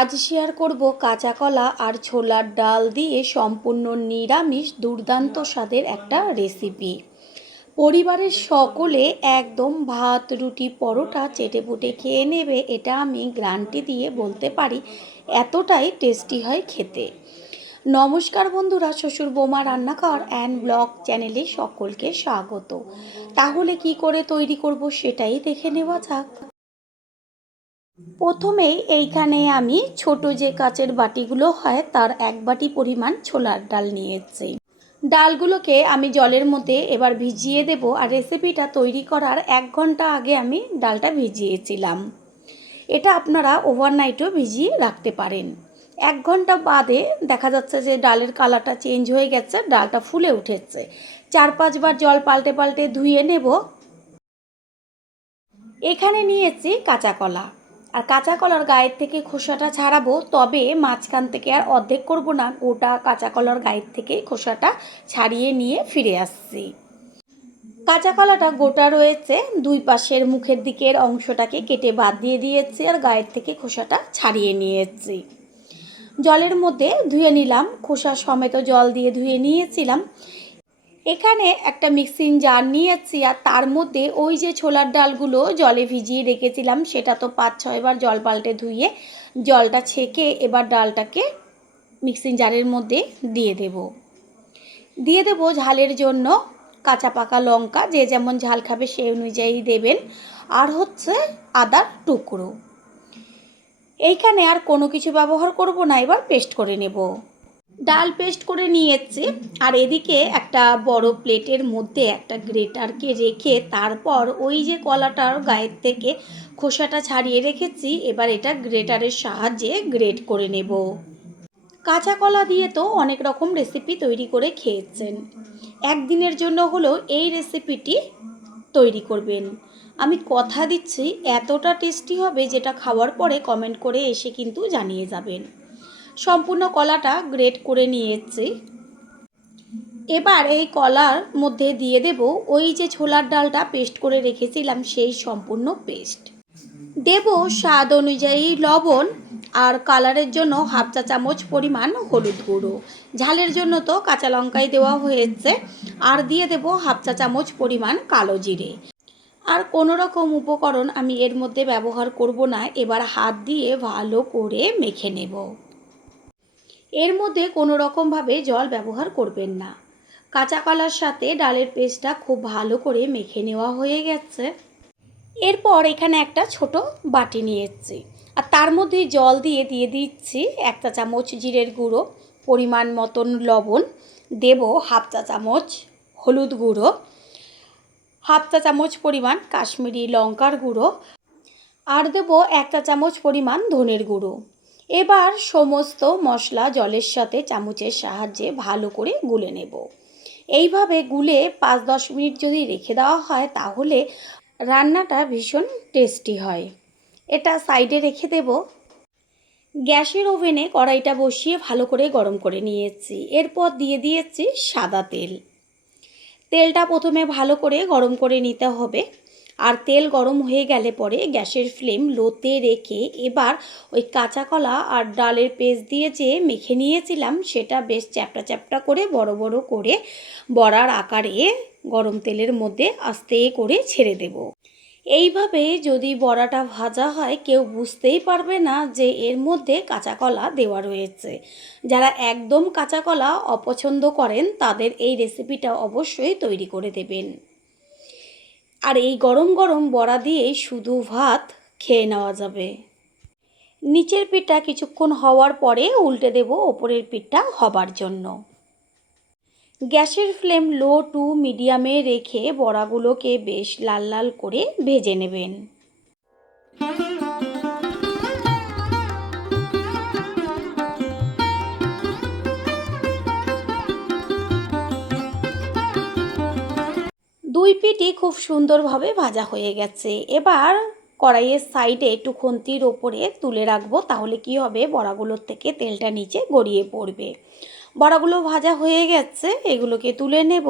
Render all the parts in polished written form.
আজ শেয়ার করব কাঁচা কলা আর ছোলার ডাল দিয়ে সম্পূর্ণ নিরামিষ দুর্দান্ত স্বাদের একটা রেসিপি। পরিবারের সকলে একদম ভাত রুটি পরোটা চেটেপুটে খেয়ে নেবে, এটা আমি গ্যারান্টি দিয়ে বলতে পারি। এতটাই টেস্টি হয় খেতে। নমস্কার বন্ধুরা, শ্বশুর বৌমা রান্নাঘর অ্যান্ড ব্লগ চ্যানেলে সকলকে স্বাগত। তাহলে কি করে তৈরি করব সেটাই দেখে নেওয়া যাক। প্রথমেই এইখানে আমি ছোট যে কাচের বাটিগুলো হয় তার 1 বাটি পরিমাণ ছোলার ডাল নিয়েছি। ডালগুলোকে আমি জলের মধ্যে এবার ভিজিয়ে দেব। আর রেসিপিটা তৈরি করার 1 ঘন্টা আগে আমি ডালটা ভিজিয়েছিলাম। এটা আপনারা ওভারনাইটও ভিজিয়ে রাখতে পারেন। 1 ঘন্টা বাদে দেখা যাচ্ছে যে ডালের কালারটা চেঞ্জ হয়ে গেছে, ডালটা ফুলে উঠেছে। 4-5 বার জল পাল্টে পাল্টে ধুয়ে নেব। এখানে নিয়েছি কাঁচা কলা, আর কাঁচা কলার গায়ের থেকে খোসাটা ছাড়াবো, তবে মাঝখান থেকে আর অর্ধেক করব না, গোটা কাঁচা কলার গায়ের থেকে খোসাটা ছাড়িয়ে নিয়ে ফিরে আসছি। কাঁচা কলাটা গোটা রয়েছে, দুই পাশের মুখের দিকের অংশটাকে কেটে বাদ দিয়ে দিয়েছি আর গায়ের থেকে খোসাটা ছাড়িয়ে নিয়েছি। জলের মধ্যে ধুয়ে নিলাম, খোসা সমেত জল দিয়ে ধুয়ে নিয়েছিলাম। এখানে একটা মিক্সিং জার নিয়েছি আর তার মধ্যে ওই যে ছোলার ডালগুলো জলে ভিজিয়ে রেখেছিলাম সেটা তো 5-6 বার জল পাল্টে ধুয়ে জলটা ছেঁকে এবার ডালটাকে মিক্সিং জারের মধ্যে দিয়ে দেব ঝালের জন্য কাঁচা পাকা লঙ্কা, যে যেমন ঝাল খাবে সেই অনুযায়ী দেবেন, আর হচ্ছে আদার টুকরো। এইখানে আর কোনো কিছু ব্যবহার করব না, এবার পেস্ট করে নেব। ডাল পেস্ট করে নিয়েছি আর এদিকে একটা বড় প্লেটের মধ্যে একটা গ্রেটারকে রেখে তারপর ওই যে কলাটার গায়ের থেকে খোসাটা ছাড়িয়ে রেখেছি, এবার এটা গ্রেটারের সাহায্যে গ্রেট করে নেব। কাঁচা কলা দিয়ে তো অনেক রকম রেসিপি তৈরি করে খেয়েছেন, একদিনের জন্য হলেও এই রেসিপিটি তৈরি করবেন। আমি কথা দিচ্ছি এতটা টেস্টি হবে যেটা খাওয়ার পরে কমেন্ট করে এসে কিন্তু জানিয়ে যাবেন। সম্পূর্ণ কলাটা গ্রেট করে নিয়েছি। এবার এই কলার মধ্যে দিয়ে দেব ওই যে ছোলার ডালটা পেস্ট করে রেখেছিলাম সেই সম্পূর্ণ পেস্ট। দেব স্বাদ অনুযায়ী লবণ, আর কালারের জন্য 1/2 চা চামচ পরিমাণ হলুদ গুঁড়ো। ঝালের জন্য তো কাঁচা লঙ্কাই দেওয়া হয়েছে। আর দিয়ে দেব 1/2 চা চামচ পরিমাণ কালো জিরে। আর কোনো রকম উপকরণ আমি এর মধ্যে ব্যবহার করব না, এবার হাত দিয়ে ভালো করে মেখে নেব। এর মধ্যে কোনো রকমভাবে জল ব্যবহার করবেন না। কাঁচা কলার সাথে ডালের পেস্টটা খুব ভালো করে মেখে নেওয়া হয়ে গেছে। এরপর এখানে একটা ছোট বাটি নিয়েছি আর তার মধ্যে জল দিয়ে দিচ্ছি 1 চা চামচ জিরের গুঁড়ো, পরিমাণ মতন লবণ, দেব 1/2 চা চামচ হলুদ গুঁড়ো, 1/2 চা চামচ পরিমাণ কাশ্মীরি লঙ্কার গুঁড়ো, আর দেব 1 চা চামচ পরিমাণ ধনের গুঁড়ো। এবার সমস্ত মশলা জলের সাথে চামচের সাহায্যে ভালো করে গুলে নেব। এইভাবে গুলে 5-10 মিনিট যদি রেখে দেওয়া হয় তাহলে রান্নাটা ভীষণ টেস্টি হয়। এটা সাইডে রেখে দেব। গ্যাসের ওভেনে কড়াইটা বসিয়ে ভালো করে গরম করে নিয়েছি। এরপর দিয়ে দিয়েছি সাদা তেল। তেলটা প্রথমে ভালো করে গরম করে নিতে হবে। আর তেল গরম হয়ে গেলে পরে গ্যাসের ফ্লেম লোতে রেখে এবার ওই কাঁচা কলা আর ডালের পেস্ট দিয়ে যে মেখে নিয়েছিলাম সেটা বেশ চ্যাপটা চ্যাপটা করে বড় বড় করে বড়ার আকারে গরম তেলের মধ্যে আস্তে করে ছেড়ে দেব। এইভাবে যদি বড়াটা ভাজা হয় কেউ বুঝতেই পারবে না যে এর মধ্যে কাঁচা কলা দেওয়া রয়েছে। যারা একদম কাঁচা কলা অপছন্দ করেন তাদের এই রেসিপিটা অবশ্যই তৈরি করে দেবেন। আর এই গরম গরম বড়া দিয়েই শুধু ভাত খেয়ে নেওয়া যাবে। নিচের পিঠটা কিছুক্ষণ হওয়ার পরে উল্টে দেব ওপরের পিঠটা হবার জন্য। গ্যাসের ফ্লেম লো টু মিডিয়ামে রেখে বড়াগুলোকে বেশ লাল লাল করে ভেজে নেবেন। দুই পিঠই খুব সুন্দরভাবে ভাজা হয়ে গেছে। এবার কড়াইয়ের সাইডে একটু খুন্তির ওপরে তুলে রাখবো, তাহলে কি হবে বড়াগুলোর থেকে তেলটা নিচে গড়িয়ে পড়বে। বড়াগুলো ভাজা হয়ে গেছে, এগুলোকে তুলে নেব।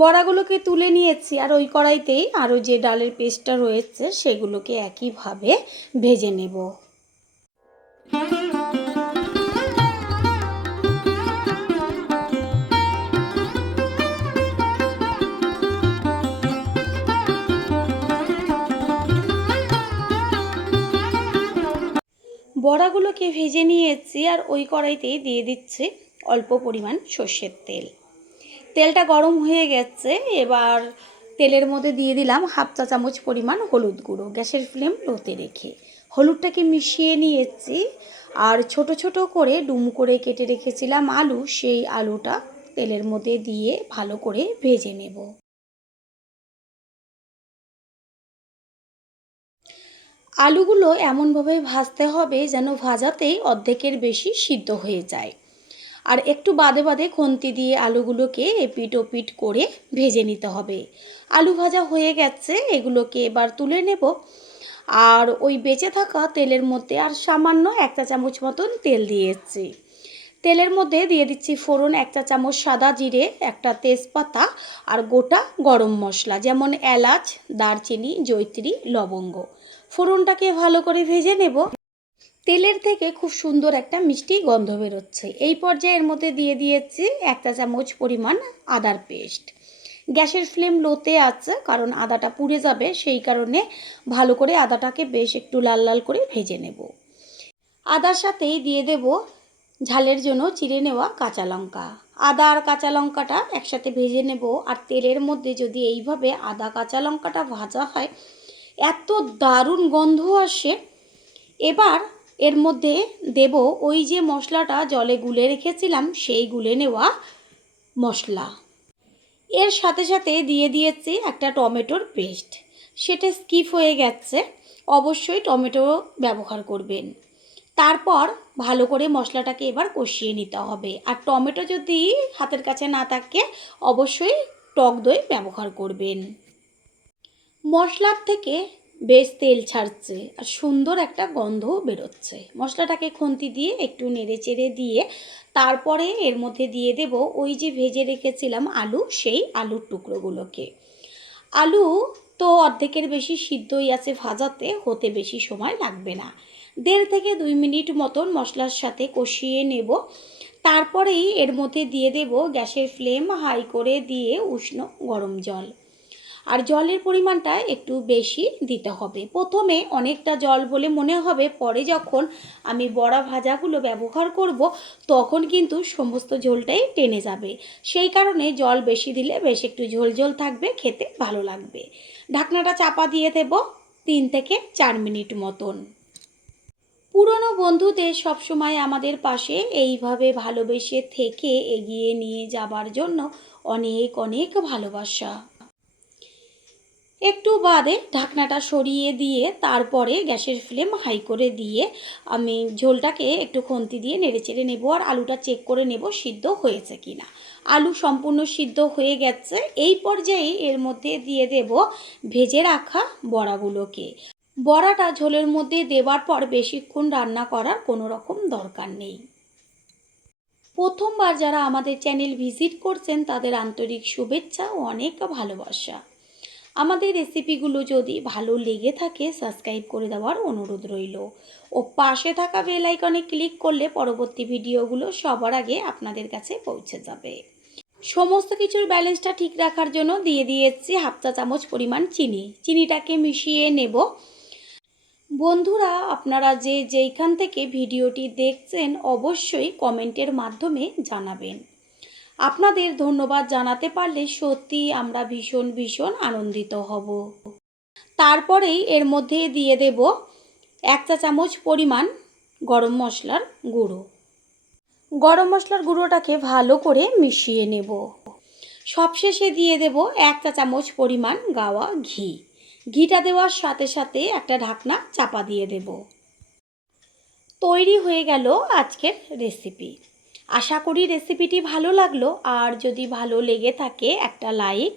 বড়াগুলোকে তুলে নিয়েছি আর ওই কড়াইতেই আরও যে ডালের পেস্টটা রয়েছে সেগুলোকে একইভাবে ভেজে নেব। বড়াগুলোকে ভেজে নিয়েছি আর ওই কড়াইতেই দিয়ে দিচ্ছি অল্প পরিমাণ সর্ষের তেল। তেলটা গরম হয়ে গেছে, এবার তেলের মধ্যে দিয়ে দিলাম হাফ চা চামচ পরিমাণ হলুদ গুঁড়ো। গ্যাসের ফ্লেম লোতে রেখে হলুদটাকে মিশিয়ে নিয়েছি আর ছোট ছোট করে ডুম করে কেটে রেখেছিলাম আলু, সেই আলুটা তেলের মধ্যে দিয়ে ভালো করে ভেজে নেব। আলুগুলো এমনভাবে ভাজতে হবে যেন ভাজাতেই অর্ধেকের বেশি সিদ্ধ হয়ে যায়। আর একটু বাদে বাদে খুন্তি দিয়ে আলুগুলোকে এপিট ওপিট করে ভেজে নিতে হবে। আলু ভাজা হয়ে গেছে, এগুলোকে এবার তুলে নেব। আর ওই বেঁচে থাকা তেলের মধ্যে আর সামান্য 1 চা চামচ মতন তেল দিয়েছি। তেলের মধ্যে দিয়ে দিচ্ছি ফোড়ন 1 চা চামচ সাদা জিরে, একটা তেজপাতা আর গোটা গরম মশলা যেমন এলাচ, দারচিনি, জয়িত্রী, লবঙ্গ। ফোড়নটাকে ভালো করে ভেজে নেব। তেলের থেকে খুব সুন্দর একটা মিষ্টি গন্ধ বেরোচ্ছে। এই পর্যায়ে এর মধ্যে দিয়ে দিয়েছি 1 চা চামচ পরিমাণ আদার পেস্ট। গ্যাসের ফ্লেম লোতে আছে, কারণ আদাটা পুড়ে যাবে, সেই কারণে ভালো করে আদাটাকে বেশ একটু লাল লাল করে ভেজে নেব। আদার সাথেই দিয়ে দেব ঝালের জন্য চিড়ে নেওয়া কাঁচা লঙ্কা। আদা আর কাঁচা লঙ্কাটা একসাথে ভেজে নেব। আর তেলের মধ্যে যদি এইভাবে আদা কাঁচা লঙ্কাটা ভাজা হয় এত দারুণ গন্ধ আসে। এবার এর মধ্যে দেব ওই যে মশলাটা জলে গুলে রেখেছিলাম, সেই গুলে নেওয়া মশলা। এর সাথে সাথে দিয়ে দিয়েছি একটা টমেটোর পেস্ট, সেটা স্কিপ হয়ে গেছে, অবশ্যই টমেটো ব্যবহার করবেন। তারপর ভালো করে মশলাটাকে এবার কষিয়ে নিতে হবে। আর টমেটো যদি হাতের কাছে না থাকে অবশ্যই টক দই ব্যবহার করবেন। মশলার থেকে বেশ তেল ছাড়ছে আর সুন্দর একটা গন্ধও বেরোচ্ছে। মশলাটাকে খুন্তি দিয়ে একটু নেড়ে চেড়ে দিয়ে তারপরে এর মধ্যে দিয়ে দেব ওই যে ভেজে রেখেছিলাম আলু, সেই আলুর টুকরোগুলোকে। আলু তো অর্ধেকের বেশি সিদ্ধই আছে, ভাজাতে হতে বেশি সময় লাগবে না। 1.5 থেকে 2 মিনিট মতন মশলার সাথে কষিয়ে নেব। তারপরেই এর মধ্যে দিয়ে দেব গ্যাসের ফ্লেম হাই করে দিয়ে উষ্ণ গরম জল। আর জলের পরিমাণটা একটু বেশি দিতে হবে। প্রথমে অনেকটা জল বলে মনে হবে, পরে যখন আমি বড়া ভাজাগুলো ব্যবহার করব তখন কিন্তু সমস্ত ঝোলটাই টেনে যাবে। সেই কারণে জল বেশি দিলে বেশ একটু ঝোল ঝোল থাকবে, খেতে ভালো লাগবে। ঢাকনাটা চাপা দিয়ে দেব 3 থেকে 4 মিনিট মতন। পুরনো বন্ধুদের সবসময় আমাদের পাশে এইভাবে ভালোবেসে থেকে এগিয়ে নিয়ে যাবার জন্য অনেক অনেক ভালোবাসা। একটু বাদে ঢাকনাটা সরিয়ে দিয়ে তারপরে গ্যাসের ফ্লেম হাই করে দিয়ে আমি ঝোলটাকে একটু খুন্তি দিয়ে নেড়েচেড়ে নেব আর আলুটা চেক করে নেব সিদ্ধ হয়েছে কি না। আলু সম্পূর্ণ সিদ্ধ হয়ে গেছে। এই পর্যায়ে এর মধ্যে দিয়ে দেব ভেজে রাখা বড়াগুলোকে। বড়াটা ঝোলের মধ্যে দেওয়ার পর বেশিক্ষণ রান্না করার কোনো রকম দরকার নেই। প্রথমবার যারা আমাদের চ্যানেল ভিজিট করছেন তাদের আন্তরিক শুভেচ্ছা ও অনেক ভালোবাসা। আমাদের রেসিপিগুলো যদি ভালো লেগে থাকে সাবস্ক্রাইব করে দেওয়ার অনুরোধ রইল ও পাশে থাকা বেল আইকনে ক্লিক করলে পরবর্তী ভিডিওগুলো সবার আগে আপনাদের কাছে পৌঁছে যাবে। সমস্ত কিছুর ব্যালেন্সটা ঠিক রাখার জন্য দিয়ে দিয়েছি হাফ চা চামচ পরিমাণ চিনি। চিনিটাকে মিশিয়ে নেব। বন্ধুরা, আপনারা যেইখান থেকে ভিডিওটি দেখছেন অবশ্যই কমেন্টের মাধ্যমে জানাবেন। আপনাদের ধন্যবাদ জানাতে পারলে সত্যি আমরা ভীষণ ভীষণ আনন্দিত হব। তারপরেই এর মধ্যে দিয়ে দেব 1 চা চামচ পরিমাণ গরম মশলার গুঁড়ো। গরম মশলার গুঁড়োটাকে ভালো করে মিশিয়ে নেব। সবশেষে দিয়ে দেব 1 চা চামচ পরিমাণ গাওয়া ঘি। ঘিটা দেওয়ার সাথে সাথে একটা ঢাকনা চাপা দিয়ে দেব। তৈরি হয়ে গেল আজকের রেসিপি। আশা করি রেসিপিটি ভালো লাগলো। আর যদি ভালো লেগে থাকে একটা লাইক,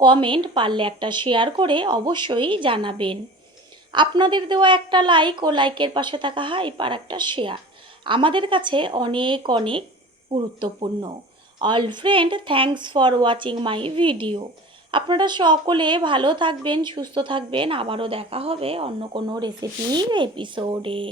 কমেন্ট, পারলে একটা শেয়ার করে অবশ্যই জানাবেন। আপনাদের দেওয়া একটা লাইক ও লাইকের পাশে থাকা হাইপ আর একটা শেয়ার আমাদের কাছে অনেক অনেক গুরুত্বপূর্ণ। All friend, thanks for watching my video. আপনারা সকলে ভালো থাকবেন, সুস্থ থাকবেন। আবারও দেখা হবে অন্য কোনো রেসিপির এপিসোডে।